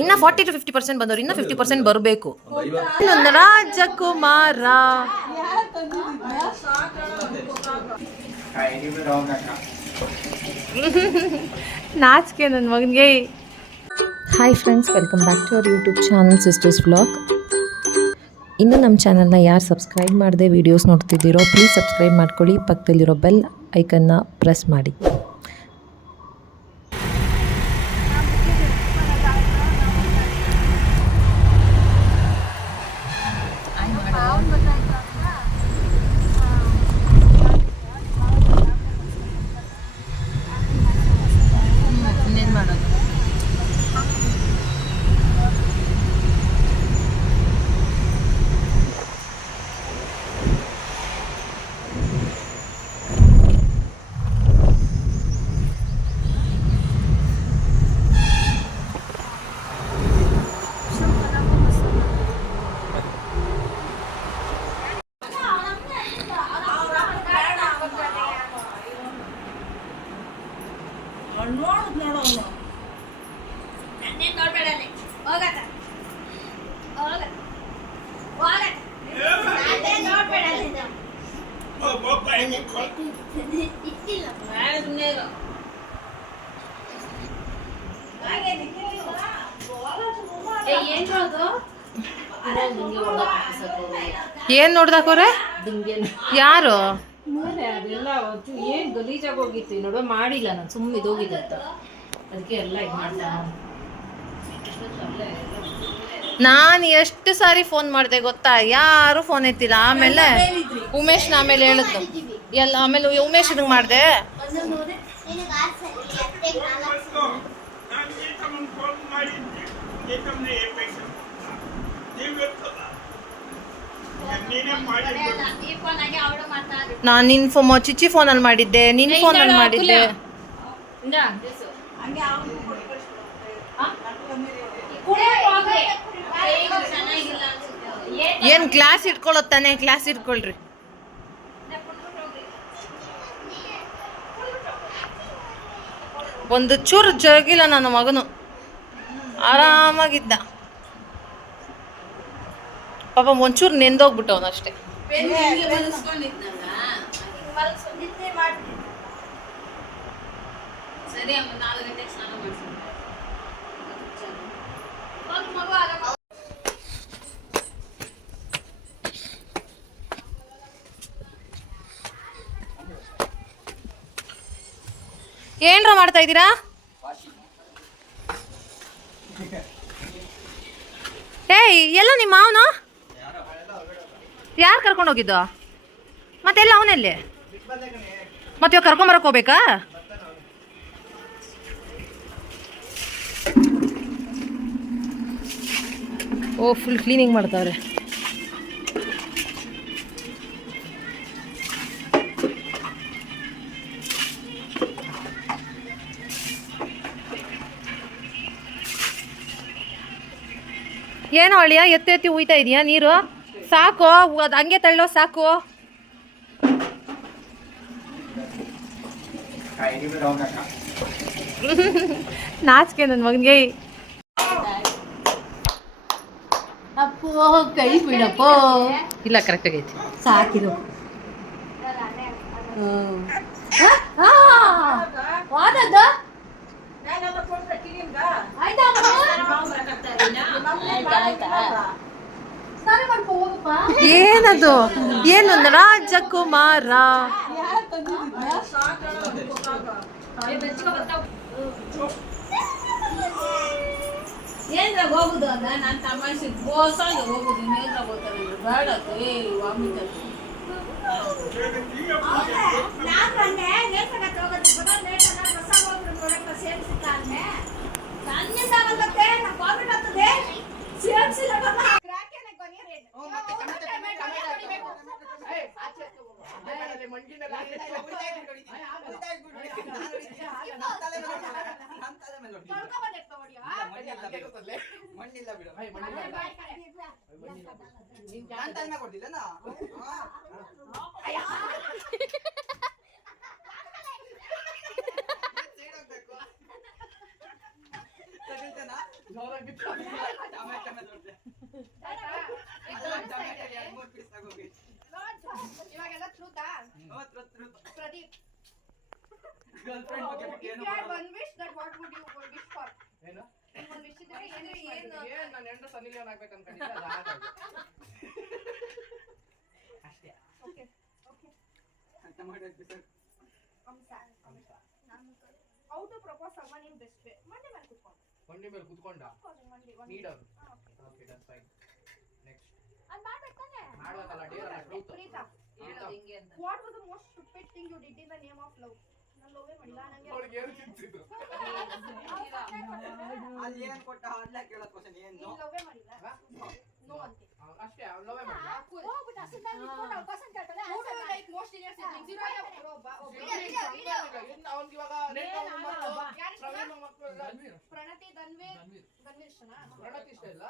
ಇನ್ನ forty to fifty percent ಬಂದವರು ಇನ್ನ ಫಿಫ್ಟಿ ಪರ್ಸೆಂಟ್ ಬರಬೇಕು. ರಾಜಕುಮಾರ. ನಾಚಿಕೆ ನನ್ನ ಮಗನಿಗೆ. Hi friends welcome back to our YouTube channel sisters blog ಇನ್ನು ನಮ್ಮ ಚಾನಲ್ನ ಯಾರು ಸಬ್ಸ್ಕ್ರೈಬ್ ಮಾಡದೆ ವೀಡಿಯೋಸ್ ನೋಡ್ತಿದ್ದೀರೋ ಪ್ಲೀಸ್ ಸಬ್ಸ್ಕ್ರೈಬ್ ಮಾಡ್ಕೊಳ್ಳಿ. ಪಕ್ಕದಲ್ಲಿರೋ ಬೆಲ್ ಐಕನ್ನ ಪ್ರೆಸ್ ಮಾಡಿ. ಏನ್ ನೋಡ್ದಾಕೋರೆ ಯಾರು? ಅದೆಲ್ಲ ಏನ್ ಗಲೀಜಾಗಿ ಹೋಗಿತ್ತು ನೋಡ ನಡುವೆ ಮಾಡಿಲ್ಲ ನಾನು ಸುಮ್ಮನೆ ಇದೋಗಿದೆ ಅಂತ. ಅದಕ್ಕೆ ಎಲ್ಲ ಇದು ಮಾಡ್ತಾ ನಾನು ಎಷ್ಟು ಸಾರಿ ಫೋನ್ ಮಾಡಿದೆ ಗೊತ್ತಾ? ಯಾರು ಫೋನ್ ಎತ್ತಿಲ್ಲ? ಆಮೇಲೆ ಉಮೇಶ್ನ ಆಮೇಲೆ ಹೇಳಿದ್ದು ಎಲ್ಲ ಆಮೇಲೆ ಉಮೇಶ್ ಮಾಡಿದೆ. ನಾನು ನಿನ್ ಫೋ ಚಿಚ್ಚಿ ಫೋನಲ್ಲಿ ಮಾಡಿದ್ದೆ ನಿನ್ ಫೋನಲ್ಲಿ ಮಾಡಿದ್ದೆ. ಏನ್ ಕ್ಲಾಸ್ ಇಟ್ಕೊಳ್ಳೋತ್ತಾನೆ ಕ್ಲಾಸ್ ಇಟ್ಕೊಳ್ರಿ. ಒಂದು ಚೂರು ಜಗಿಲ್ಲ ನನ್ನ ಮಗನು. ಆರಾಮಾಗಿದ್ದ. ಪಾಪ ಒಂಚೂರು ನೆಂದೋಗ್ಬಿಟ್ಟು ಅವನಷ್ಟೇ ಏನ್ರ ಮಾಡ್ತಾ ಇದ್ದೀರಾ? ಏಯ್, ಎಲ್ಲ ನಿಮ್ಮ ಅವನು? ಯಾರು ಕರ್ಕೊಂಡು ಹೋಗಿದ್ದು? ಮತ್ತೆಲ್ಲ ಅವನಲ್ಲಿ? ಮತ್ತೆ ಇವಾಗ ಕರ್ಕೊಂಬರಕ್ ಹೋಗ್ಬೇಕಾ? ಓ ಫುಲ್ ಕ್ಲೀನಿಂಗ್ ಮಾಡ್ತಾವ್ರೆ. ಏನೋ ಅಳಿಯ ಎತ್ತಿ ಎತ್ತಿ ಉಯ್ತಾ ಇದೆಯಾ ನೀರು ಸಾಕು ಅದು ಹಂಗೆ ತಳ್ಳೋ ಸಾಕು ನಾಚಿಕೆ ನನ್ನ ಮಗನಿಗೆ ಅಪ್ಪೋ ಕೈ ಬಿಡಪ್ಪೋ ಇಲ್ಲ ಕರೆಕ್ಟ್ ಆಗೈತಿ ಸಾಕಿರು ವಾದದ ಏನದು? ಏನು ರಾಜಕುಮಾರ? ಏನ್ರ ಹೋಗುದು ಅಂದ ನಾನು ತಮಾಷೆ ಬೋಸಾಗ ಹೋಗುದು ಇನ್ನೇನ್ರ ಹೋಗ್ತಾರೆ ಬೇಡ ಏ ವಾಮಿಟ್ ಮಣ್ಣಿಲ್ಲ ಬಿಡು ಮಣ್ಣಿಲ್ಲ ತನ್ನ ಜೋರಾಗಿ ಬಿತ್ತು. ಎರಡ್ ಮೂರ್ ಇವಾಗೆಲ್ಲ. ಪ್ರದೀಪ್ Girlfriend ಬಗ್ಗೆ ಬಿಟ್ಟು ಏನು one wish that what would you wish for ಏನು? ನನ್ನ ಹೆಂಡ್ರು ಸನ್ನಿ ಲಿಯೋನ್ ಆಗ್ಬೇಕು ಅನ್ಕೊಂಡಿದ್ದೆ, ಅದು ಆಗೋಯ್ತು. ಅಷ್ಟೇ. ಅಂಶ, ಅಂಶ. How to propose someone in best way? ಮಂಡಿ ಮೇಲೆ ಕೂತ್ಕೊಂಡು. ಬಂಡಿ ಮೇಲೆ ಕುತ್ಕೊಂಡ ಮಂಡಿ, ಮಂಡಿ. okay. ಓಕೆ ಫೈನ್ ನೆಕ್ಸ್ಟ್ ಅದ್? ಮಾಡ್ಬೇಕಲ್ಲ ಡೇರ್ ಅಲ್ಲ ಟ್ರೂತ್ ಪ್ರೀತಾ, ಹೇಳೋದು ಹಿಂಗೆ ಅಂತ? ನಾನ್ ಮಾಡಿಲ್ಲ, ನಂಗೆ ಅವ್ರಿಗೆ ಏನು ತಿನ್ಸಿದ್ರು ಅಲ್ಲಿ ಏನ್ ಕೊಟ್ಟ ಅಲ್ಲ ಕೇಳೋ ಕ್ವಶನ್ ಏನು? ಮಾಡಿಲ್ಲ? ಅಷ್ಟೇ ಎಲ್ಲ ಪ್ರಣತಿ ಧನ್ವೀರ್ ಧನ್ವೀರ್ ಇಷ್ಟನಾ ಪ್ರಣತ್ ಇಷ್ಟ ಇಲ್ಲ.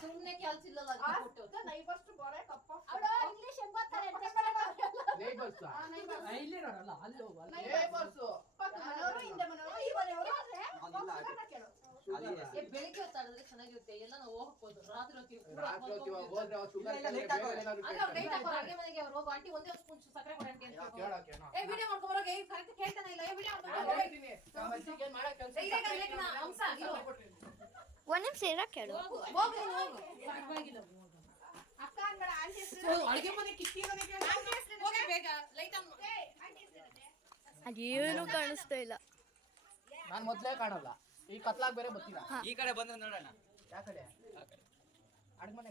ಸುಮ್ನೆ ಕೆಲ್ಸ ಇಲ್ಲಲ್ಲ Ask ಅದನ್ನ ಬಿಟ್ಟು the neighbors ನೈಬರ್ಸ್ ಮನೆಯವರು, ಹಿಂದೆ ಮನೆಯವರು, ಈ ಮನೆಯವರು. ಕೇಳು. ಬೆಳಿಗ್ಗೆ ಹೊತ್ತಾಡಿದ್ರೆ ಚೆನ್ನಾಗಿರುತ್ತೆ. ಎಲ್ಲ ನಾವು ಹೋಗ್ಬೋದು. ರಾತ್ರಿ ಮನೆಗೆ ಅವ್ರು ಹೋಗು. ಆಂಟಿ ಒಂದೇ ಒಂದು ಸ್ಪೂನ್ ಸಕ್ಕರೆ ಕೊಡಿ ಅಂತ ಯಾ, ಏ ವಿಡಿಯೋ ಮಾಡ್ಕೊಂಬರೋಕೆ ಏ ಕರೆಕ್ಟ್ ಕೇಳ್ತಾನೆ ಇಲ್ಲ. ಏ ವಿಡಿಯೋ ಇರೇ ಇರೇ. ಇರು. ಒಂದ್ ನಿಮಿಷ ಇರಕ್ ಹೇಳು. ಹೋಗು ಹೋಗು ಅಡುಗೆ ಮನೆ ಕಿಚನ್ ಅಲ್ಲಿಗೆ ಹೋಗಿ ಕಾಣಲ್ಲ ಈ ಕತ್ತಲಿಗೆ ಬೇರೆ ಬತ್ತಿರ ಈ ಕಡೆ ಬಂದ್ರೆ ನೋಡಣ್ಣ ಯಾಕಲೇ ಅಡುಗೆ ಮನೆ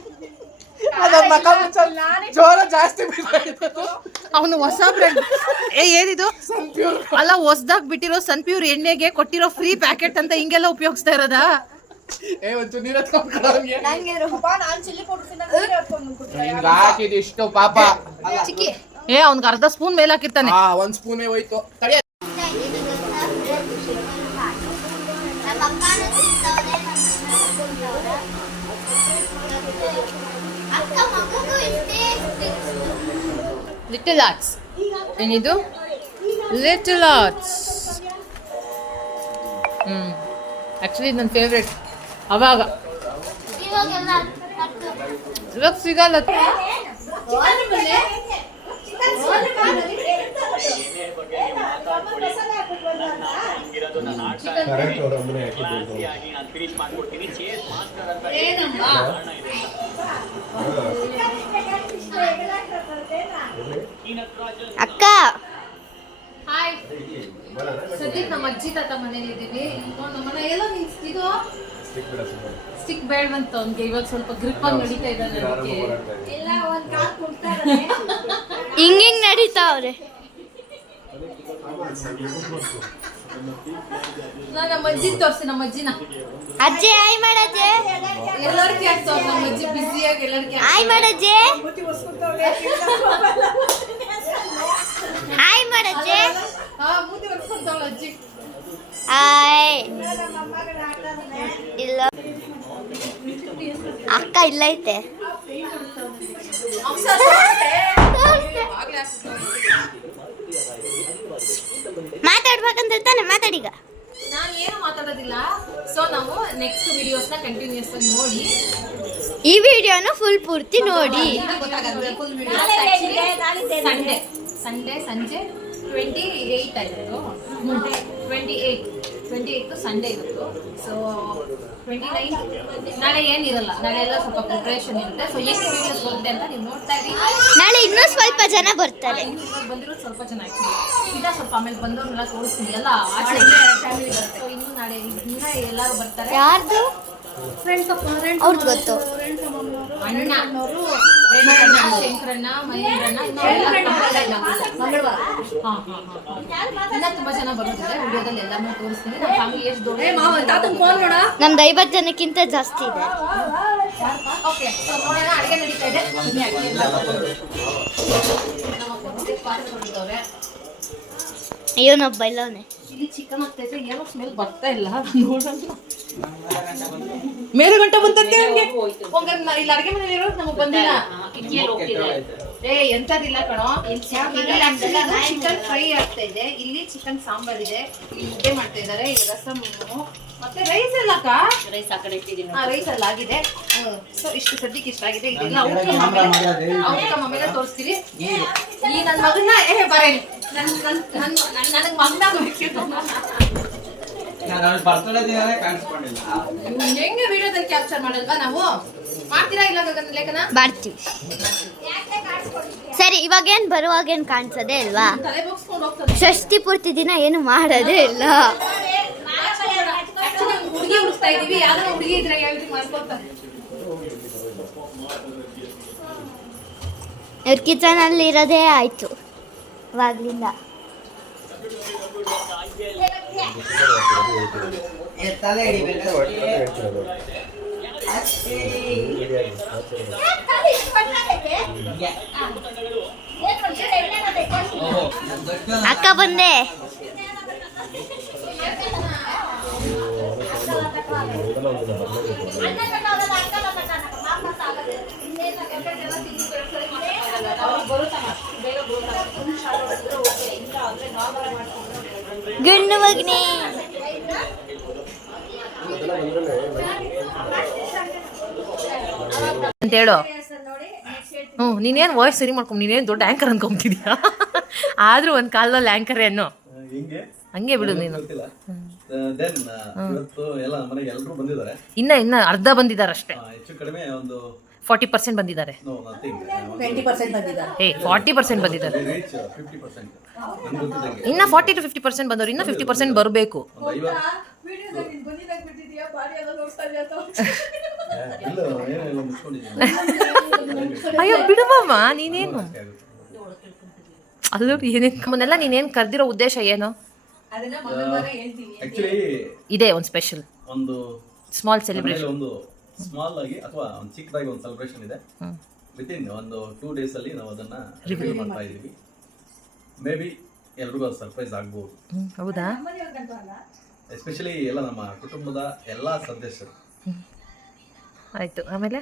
ಜೋರ ಜಾಸ್ತಿ. ಅವನು ಹೊಸ ಬ್ರೆಡ್ ಏ ಏನಿದು? ಅಲ್ಲ ಹೊಸದಾಗ ಬಿಟ್ಟಿರೋ ಸನ್ ಪ್ಯೂರ್ ಎಣ್ಣೆಗೆ ಕೊಟ್ಟಿರೋ ಫ್ರೀ ಪ್ಯಾಕೆಟ್ ಅಂತ ಹಿಂಗೆಲ್ಲ ಉಪಯೋಗಿಸ್ತಾ ಇರೋದಾ? ಏ ಒಂಚೂರು ನೀರ್ ಹಾಕಿದ್ ಇಷ್ಟು ಪಾಪ. ಏ ಅವ್ನ್ಗೆ ಅರ್ಧ ಸ್ಪೂನ್ ಮೇಲೆ ಹಾಕಿರ್ತಾನೆ. ಆ ಒಂದ್ ಸ್ಪೂನೇ ಹೋಯ್ತು. ತಡಿ ನಮ್ಮ ಅಕ್ಕನೂ ತಿಂತವ್ರೆ ನಮ್ಮ ತಿಂತವ್ರೆ ಅಕ್ಕ ಮಗುಗೂ ಇಷ್ಟೇ ಇಷ್ಟು ಲಿಟಲ್ ಆರ್ಟ್ಸ್ ಏನಿದು? Little arts hmm. ಆಕ್ಚುಲಿ ನನ್ನ ಫೇವ್ರೆಟ್ ಅವಾಗ. ಇವಾಗ ಸಿಗಲ್ಲ. ಅಕ್ಕ. ಹಾಯ್ ಸದ್ಯಕ್ಕೆ ನಮ್ಮ ಅಜ್ಜಿ ತಾತ ಮನೇಲಿ ಇದ್ದೀವಿ. ನಮ್ಮ ಮನೆ ಎಲ್ಲ ನಿನ್ ಇದು? ಸ್ಟಿಕ್ ಬೇಡವಂತ ಅವ್ನಿಗೆ. ಇವಾಗ ಸ್ವಲ್ಪ ಗ್ರಿಪ್ ಆಗಿ ನಡೀತಾ ಇದ್ದಾನೆ ಅದಕ್ಕೆ ಹಿಂಗ್ ಹಿಂಗ್ ನಡೀತಾವ್ರೆ ನಾನು ನಮ್ಮ ಅಜ್ಜಿ ತೋರಿಸಿ ನಮ್ಮ ಅಜ್ಜಿನ. ಅಜ್ಜಿ ಆಯ್ ಮಾಡಜ್ಜೆ. ಎಲ್ಲರಿಗೆ ಆಗ್ತಾವ ನಮ್ಮ ಅಜ್ಜಿ ಬ್ಯುಸಿಯಾಗಿ ಎಲ್ಲರಿಗೆ ಆಯ್ ಮಾಡಜ್ಜೆ. ಮಾಡಜ್ಜೆ ಇಲ್ಲ. ಅಕ್ಕ ಇಲ್ಲೈತೆ. ಮಾತಾಡ್ಬೇಕಂತ ತಾನೆ ಮಾತಾಡೀಗ ನಾನು ಏನು ಮಾತಾಡೋದಿಲ್ಲ. ಸೊ ನಾವು ನೆಕ್ಸ್ಟ್ ವಿಡಿಯೋಸ್ನ ಕಂಟಿನ್ಯೂಸ್ ಆಗಿ ನೋಡಿ. ಈ ವಿಡಿಯೋನ ಫುಲ್ ಪೂರ್ತಿ ನೋಡಿ. ಸಂಡೇ ಸಂಡೇ ಸಂಜೆ. ಟ್ವೆಂಟಿ ಏಯ್ಟ್ ಆಯಿತು twenty eight twenty eight Sunday ಇತ್ತು ಸೊ ಟ್ವೆಂಟಿ ನೈನ್ ನಾಳೆ ಏನಿರಲ್ಲ ನಾಳೆ ಎಲ್ಲ ಸ್ವಲ್ಪ ಪ್ರಿಪ್ರೇಷನ್ ಇರುತ್ತೆ. ಸೊ ಎಷ್ಟು ವೀಡಿಯೋಸ್ ಬರುತ್ತೆ ಅಂತ ನೀವು ನೋಡ್ತಾ ಇದ್ದೀವಿ ನಾಳೆ ಇನ್ನೂ ಸ್ವಲ್ಪ ಜನ ಬರ್ತಾರೆ. ಇನ್ನು ಇವಾಗ ಸ್ವಲ್ಪ ಜನ ಆಯ್ತು ಇದ ಸ್ವಲ್ಪ ಆಮೇಲೆ ಬಂದವ್ರನ್ನೆಲ್ಲ ತೋರಿಸ್ತೀನಿ. ಎಲ್ಲ ಆಚೆ ಫ್ಯಾಮಿಲಿ ಬರುತ್ತೆ ಸೊ ಇನ್ನು ನಾಳೆ ಇನ್ನೂ ಎಲ್ಲರೂ ಬರ್ತಾರೆ. ಯಾರ್ದು? ಅವ್ರದ್ದು ಗೊತ್ತು. ಅಣ್ಣ. ಶಂಕರಣ್ಣ ಮಹೇಂದ್ರಣ್ಣ ಮಂಗಳವಾರ ಹಾ ಹಾ ಹಾ ಇನ್ನ ತುಂಬಾ ಜನ ಬರೋದಿದೆ ವಿಡಿಯೋದಲ್ಲಿ ಎಲ್ಲಾನು ತೋರಿಸ್ತೀನಿ ನಮ್ಮ ಫ್ಯಾಮಿಲಿ ಎಷ್ಟು ದೊಡ್ಡ ನಮ್ದು ಐವತ್ತು ಜನಕ್ಕಿಂತ ಜಾಸ್ತಿ ಇದೆ. ಓಕೆ ಸೊ ನೋಡೋಣ ಅಡುಗೆ ನಡೀತಾ ಇದೆ. ಬನ್ನಿ ಅಡುಗೆ ಎಲ್ಲ ನಮ್ಮ ಅಪ್ಪ ಪಾತ್ರೆ ತೊಳಿತವ್ರೆ ಇವನೊಬ್ಬ ಇಲ್ಲವನೆ. ಇಲ್ಲಿ ಚಿಕನ್ ಆಗ್ತೈತೆ ಏನೋ ಸ್ಮೆಲ್ ಬರ್ತಾ ಇಲ್ಲ. ನೋಡೋಣ. ಮೇಲೆ ಗಂಟೆ ಬಂತಂತೆ ಹಂಗೆ? ಇಲ್ಲ ನಾ- ಇಲ್ಲಿ ಅಡುಗೆ ಮನೇಲಿ ಇರೋದು ನಮಗೆ ಬಂದಿಲ್ಲ. ಏ ಎಂತದಿಲ್ಲ ಕಣೋ. ಚಿಕನ್ ಫ್ರೈ ಆಗ್ತಾ ಇದೆ. ಇಲ್ಲಿ ಚಿಕನ್ ಸಾಂಬಾರ್ ಇದೆ. ಇಲ್ಲಿ ಮುದ್ದೆ ಮಾಡ್ತಾ ಇದಾರೆ ಇಲ್ಲಿ ರಸಮ್. ಮತ್ತೆ ರೈಸ್ ಎಲ್ಲ ಅಕ್ಕ? ರೈಸ್ ಆ ಕಡೆ ರೈಸ್ ಎಲ್ಲ ಆಗಿದೆ. ಸೊ ಇಷ್ಟು ಸದ್ಯಕ್ಕೆ ಇಷ್ಟ ಆಗಿದೆ. ಇದೆಲ್ಲ ಔಟ್ಕಮ್ ಆಮೇಲೆ ಆಮೇಲೆ ತೋರಿಸ್ತೀವಿ ಈ ನನ್ನ ಮಗನ ಏ ಬರೇ. ನನ್ ನನ್ ನನ್ ನನಗೆ ಅವ್ರ ಬರ್ತಡೇ ದಿನನೇ ಕಾಣಿಸ್ಕೊಂಡಿಲ್ಲ. ಹೆಂಗೆ ವಿಡಿಯೋದಲ್ಲಿ ಕ್ಯಾಪ್ಚರ್ ಮಾಡಲ್ವಾ ನಾವು? ಮಾಡ್ತೀರಾ ಇಲ್ಲ ಗಗನ ಲೇಖನ? ಬರ್ತೀವಿ ಸರಿ ಇವಾಗ ಏನ್ ಬರುವಾಗ ಏನ್ ಕಾಣಿಸೋದೇ ಇಲ್ವಾ? ಷಷ್ಟಿ ಷಷ್ಠಿ ಪೂರ್ತಿ ದಿನ ಏನು ಮಾಡೋದೇ ಇಲ್ಲ. ಹುಡುಗಿ ಹುಡುಕ್ತಾ ಇದೀವಿ ಯಾವ್ದಾರ ಹುಡುಗಿ ಇದ್ರೆ ಹೇಳ್ರಿ ಮಾಡ್ಕೊತಾರೆ ಇವ್ರ ಕಿಚನ್ ಅಲ್ಲಿ ಇರೋದೇ ಆಯ್ತು. ಇವಾಗ್ಲಿಂದ ಏ, ತಲೆ ಹಿಡಿಬೇಕು ಓಹೋ ದೊಡ್ಡ ಅಕ್ಕ ಬಂದೆ ಗಂಡು ಮಗನೇ. ಅಂತ ಹೇಳು. ಹ್ಞೂ ನೀನೇನು ವಾಯ್ಸ್ ಸರಿ ಮಾಡ್ಕೊಂಡು ನೀನೇನು ದೊಡ್ಡ ಆ್ಯಂಕರ್ ಅನ್ಕೊಂತಿದ್ಯಾ ಆದರೂ ಒಂದು ಕಾಲದಲ್ಲಿ ಆ್ಯಂಕರ್ ಏನು ಹಿಂಗೆ? ಹಂಗೆ ಬಿಡು ನೀನು. ಗೊತ್ತಿಲ್ಲ. ದೆನ್ ಇವತ್ತು ಎಲ್ಲ ಮನೆಗೆ ಎಲ್ಲರೂ ಬಂದಿದ್ದಾರೆ. ಇನ್ನ ಇನ್ನ ಅರ್ಧ ಬಂದಿದ್ದಾರೆ ಅಷ್ಟೇ ಹೆಚ್ಚು ಕಡಿಮೆ ಒಂದು ಫಾರ್ಟಿ ಪರ್ಸೆಂಟ್ ಬಂದಿದ್ದಾರೆ. ಏ ಫಾರ್ಟಿ ಪರ್ಸೆಂಟ್ ಬಂದಿದ್ದಾರೆ. ಇನ್ನ ಫಾರ್ಟಿ ಟು ಫಿಫ್ಟಿ ಪರ್ಸೆಂಟ್ ಬಂದವರು ಇನ್ನ ಫಿಫ್ಟಿ ಪರ್ಸೆಂಟ್ ಬರಬೇಕು. ಅಯ್ಯೋ ಬಿಡುವಮ್ಮ ನೀನೇನು? ಅಲ್ಲೂ ಏನೇನು ನೀನೇನ್ ನೀನೇನು ಕರೆದಿರೋ ಉದ್ದೇಶ ಏನು? ಇದೆ ಒಂದು ಸ್ಪೆಷಲ್ ಒಂದು ಸ್ಮಾಲ್ ಸೆಲೆಬ್ರೇಷನ್ ಒಂದು ಸ್ಮಾಲ್ ಆಗಿ ಅಥವಾ ಒಂದು ಚಿಕ್ಕದಾಗಿ ಒಂದು ಸೆಲೆಬ್ರೇಷನ್ ಇದೆ. ವಿತಿನ್ ಒಂದು ಟೂ ಡೇಸ್ ಅಲ್ಲಿ ನಾವು ಅದನ್ನ ರಿವೀಲ್ ಮಾಡ್ತಾ ಇದೀವಿ ಮೇ ಬಿ ಎಲ್ರಿಗೂ ಅದು ಸರ್ಪ್ರೈಸ್ ಆಗ್ಬೋದು. ಹೌದಾ? ಎಸ್ಪೆಷಲಿ ಎಲ್ಲ ನಮ್ಮ ಕುಟುಂಬದ ಎಲ್ಲಾ ಸದಸ್ಯರು. ಆಯ್ತು ಆಮೇಲೆ?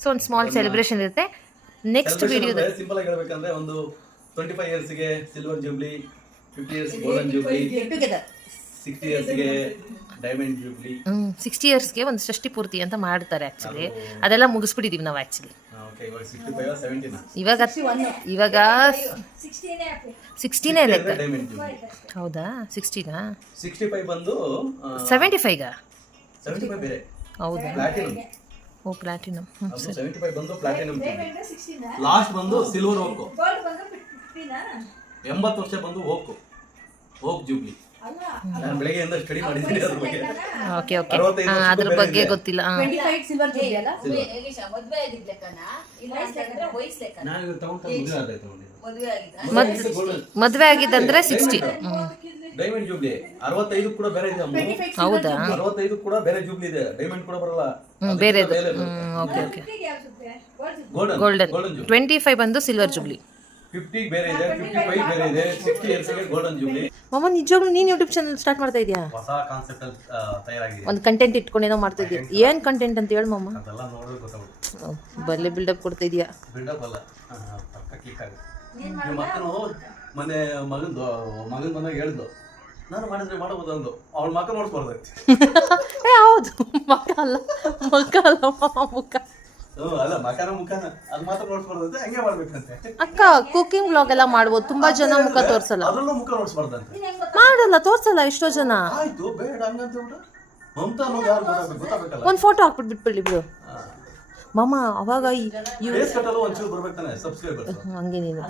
ಸೊ ಒಂದು ಸ್ಮಾಲ್ ಸೆಲೆಬ್ರೇಷನ್ ಇರುತ್ತೆ. ನೆಕ್ಸ್ಟ್ ವಿಡಿಯೋದ ಸಿಂಪಲ್ ಆಗಿ ಹೇಳ್ಬೇಕಂದ್ರೆ ಒಂದು twenty five ಇಯರ್ಸ್ಗೆ silver jubilee fifty years golden jubilee sixty ಇಯರ್ಸ್ಗೆ diamond jubilee sixty ಇಯರ್ಸ್ಗೆ ಒಂದು ಷಷ್ಟಿ ಪೂರ್ತಿ ಅಂತ ಮಾಡ್ತಾರೆ ಆ್ಯಕ್ಚುಲಿ ಅದೆಲ್ಲ ಮುಗಿಸ್ಬಿಟ್ಟಿದೀವಿ ನಾವು ಆ್ಯಕ್ಚುಲಿ ಓಕೆ ಇವಾಗ ಸಿಕ್ಸ್ಟಿ ಫೈವ್ ಸೆವೆಂಟಿನ ಇವಾಗ ಇವಾಗ ಸಿಕ್ಸ್ಟಿನೇ ಲೆಕ್ಕ ಡೈಮಂಡ್ ಜೂಬ್ಲಿ ಹೌದಾ? ಸಿಕ್ಸ್ಟಿನಾ ಸಿಕ್ಸ್ಟಿ ಫೈವ್ ಬಂದು ಸೆವೆಂಟಿ ಫೈವ್ಗಾ ಸೆವೆಂಟಿ ಫೈವ್ ಬೇರೆ. ಹೌದಾ? ಪ್ಲಾಟಿನಮ್ ಓ ಪ್ಲಾಟಿನಮ್ ಅದು ಸೆವೆಂಟಿ ಫೈವ್ ಬಂದು ಪ್ಲಾಟಿನಮ್ ಲಾಸ್ಟ್ ಬಂದು ಸಿಲ್ವರ್ ಓಕು ಎಂಬತ್ತು ವರ್ಷ ಬಂದು ಓಕು ಓಕ್ ಜೂಬ್ಲಿ ನಾನು ಬೆಳಗ್ಗೆಯಿಂದ ಸ್ಟಡಿ ಮಾಡಿದ್ದೀನಿ ಅದ್ರ ಬಗ್ಗೆ. ಓಕೆ ಓಕೆ ಅರವತ್ತೈದು ವರ್ಷಕ್ಕೂ ಅದ್ರ ಬೇರೆ ಬಗ್ಗೆ ಇದೆ. ಗೊತ್ತಿಲ್ಲ. ನಾನು ತಗೊಂಡು ಮದುವೆ ಆದಾಯ್ತು ಮದ್ವೆ ಆಗಿದ್ದಂದ್ರೆ ಸಿಕ್ಸ್ಟಿ ಡೈಮಂಡ್ ಜೂಬ್ಲಿ ಅರವತ್ತೈದು ಕೂಡ ಬೇರೆ ಇದೆ ಅಮ್ಮ. ಹೌದಾ? ಅರವತ್ತೈದು ಕೂಡ ಬೇರೆ ಜೂಬ್ಲಿ ಇದೆ. ಡೈಮಂಡ್ ಕೂಡ ಬರಲ್ಲ. ಹ್ಮ್ ಬೇರೆದು ಹ್ಮ್ okay okay golden golden golden jubilee twenty five ಬಂದು ಸಿಲ್ವರ್ ಜುಬ್ಲಿ ಫಿಫ್ಟಿ ಬೇರೆ ಇದೆ ಫಿಫ್ಟಿ ಫೈವ್ ಬೇರೆ ಇದೆ ಸಿಕ್ಸ್ಟಿ ಇಯರ್ಸ್ಗೆ ಗೋಲ್ಡನ್ ಜೂಬ್ಲಿ ಮಮ್ಮ ನಿಜವಾಗ್ಲೂ ನೀನು ಯೂಟ್ಯೂಬ್ ಚಾನಲ್ ಸ್ಟಾರ್ಟ್ ಮಾಡ್ತಾ ಇದೀಯಾ? ಹೊಸ ಕಾನ್ಸೆಪ್ಟ್ ಅಲ್ಲಿ ಆ, ತಯಾರಾಗಿದೆ. ಒಂದು ಕಂಟೆಂಟ್ ಇಟ್ಕೊಂಡೇನೋ ಮಾಡ್ತಾ ಇದೀಯ? ಏನ್ ಕಂಟೆಂಟ್ ಅಂತ ಹೇಳು ಮಮ್ಮ ಅದೆಲ್ಲ ನೋಡಿದ್ರೆ ಗೊತ್ತಾಗುತ್ತೆ ಬಲ್ಲೆ ಬಿಲ್ಡಪ್ ಕೊಡ್ತಾ ಇದೀಯಾ? ಬಿಲ್ಡಪ್ ಅಲ್ಲ. ಆ, ಪಕ್ಕ ಕ್ಲಿಕ್ ಆಗುತ್ತೆ. ನಿಮ್ಮ ಮಕ್ಕನು ಮೊನ್ನೆ ಮಗಂದು ಮಗನ್ ಬಂದಾಗ ಹೇಳ್ದು ನಾನು ಮಾಡಿದ್ರೆ ಮಾಡಬಹುದು ಅಂದು. ಅವಳ ಮಕ್ಕ ನೋಡ್ಸ್ಬಾರ್ದೈತಿ ಏ ಹೌದು ಮಕ್ಕ ಅಲ್ಲ ಮಕ್ಕ ಅಲ್ಲ ಮುಖ. ಅಕ್ಕ ಕುಕಿಂಗ್ ಬ್ಲಾಗ್ ಎಲ್ಲ ಮಾಡ್ಬೋದು. ತುಂಬಾ ಜನ ಮುಖ ತೋರ್ಸಲ್ಲ. ಮಾಡಲ್ಲ ತೋರ್ಸಲ್ಲ ಎಷ್ಟೋ ಜನ. ಆಯ್ತು ಬೇಡ ಹಂಗಂತ ಬಿಡು. ಮಮತಾ ಅನ್ನೋದು ಯಾರು ಗೊತ್ತಾಗ್ಬೇಕು ಗೊತ್ತಾಗಬೇಕಲ್ಲ? ಒಂದ್ ಫೋಟೋ ಹಾಕ್ಬಿಟ್ಟು ಬಿಟ್ಬಿಡಿ ಬಿಡು. ಮಾಮ ಅವಾಗ ಹಂಗೇನಿಲ್ಲ ಹಂಗೆ ನೀನು.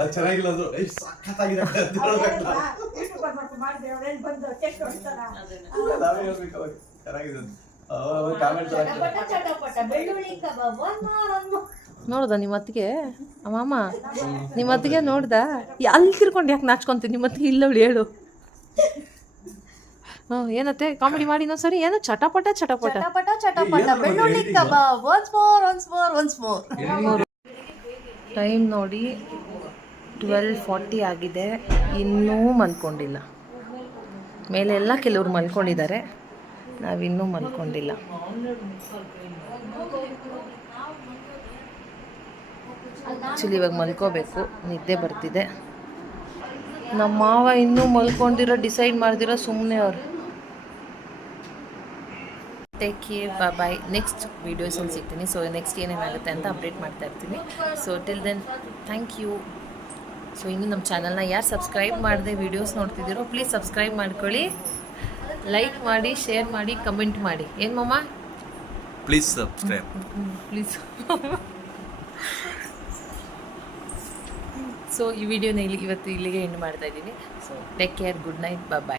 ಅದು ಚೆನ್ನಾಗಿಲ್ಲ ಅಂದ್ರು ಸಖತ್ತಾಗಿದೆ. ನಾವೇ ಹೇಳ್ಬೇಕು ಅವಾಗ ಚೆನ್ನಾಗಿದೆ. ನೋಡ್ದ ನಿಮ್ಮ ಅತ್ತಿಗೆ? ಆ ಮಾಮ ನಿಮ್ಮ ಅತ್ತಿಗೆ ನೋಡ್ದ? ಅಲ್ಲಿ ತಿರ್ಕೊಂಡು ಯಾಕೆ ನಾಚ್ಕೊಂತೀನಿ ನಿಮ್ಮ ಅತ್ತಿಗೆ ಇಲ್ಲ ಅವಳು ಹೇಳು. ಹ್ಞೂ ಏನತ್ತೆ ಕಾಮಿಡಿ ಮಾಡಿ ಇನ್ನೊಂದ್ಸರಿ? ಏನು? ಚಟಪಟ ಚಟಪಟ ಚಟಪಟ ಚಟಪಟ ಬೆಳ್ಳುಳ್ಳಿ ಕಬಾಬ್ once more once more once more time ನೋಡಿ. ಟ್ವೆಲ್ ಫಾರ್ಟಿ ಆಗಿದೆ. ಇನ್ನೂ ಮಲ್ಕೊಂಡಿಲ್ಲ. ಮೇಲೆಲ್ಲ ಕೆಲವರು ಮಲ್ಕೊಂಡಿದ್ದಾರೆ. ನಾವಿನ್ನೂ ಮಲ್ಕೊಂಡಿಲ್ಲ. ಆ್ಯಕ್ಚುಲಿ ಇವಾಗ ಮಲ್ಕೋಬೇಕು. ನಿದ್ದೆ ಬರ್ತಿದೆ. ನಮ್ಮ ಮಾವ ಇನ್ನೂ ಮಲ್ಕೊಂಡಿರೋ ಡಿಸೈಡ್ ಮಾಡ್ದಿರೋ ಸುಮ್ಮನೆ ಅವ್ರು. ಟೇಕ್ ಕೇರ್ ಬಾಯ್ ನೆಕ್ಸ್ಟ್ ವೀಡಿಯೋಸಲ್ಲಿ ಸಿಗ್ತೀನಿ. ಸೊ ನೆಕ್ಸ್ಟ್ ಏನೇನಾಗುತ್ತೆ ಅಂತ ಅಪ್ಡೇಟ್ ಮಾಡ್ತಾ ಇರ್ತೀನಿ. So till then thank you so ಇನ್ನು ನಮ್ಮ ಚಾನಲ್ನ ಯಾರು ಸಬ್ಸ್ಕ್ರೈಬ್ ಮಾಡದೆ ವೀಡಿಯೋಸ್ ನೋಡ್ತಿದ್ದೀರೋ ಪ್ಲೀಸ್ ಸಬ್ಸ್ಕ್ರೈಬ್ ಮಾಡ್ಕೊಳ್ಳಿ. ಲೈಕ್ ಮಾಡಿ ಶೇರ್ ಮಾಡಿ ಕಮೆಂಟ್ ಮಾಡಿ. ಏನು ಮಮ್ಮ ಪ್ಲೀಸ್ ಸಬ್ಸ್ಕ್ರೈಬ್ ಪ್ಲೀಸ್ ಸೊ ಈ ವಿಡಿಯೋನ ಇಲ್ಲಿ ಇವತ್ತು ಇಲ್ಲಿಗೆ ಎಂಡ್ ಮಾಡ್ತಾ ಇದ್ದೀನಿ. So take care good night bye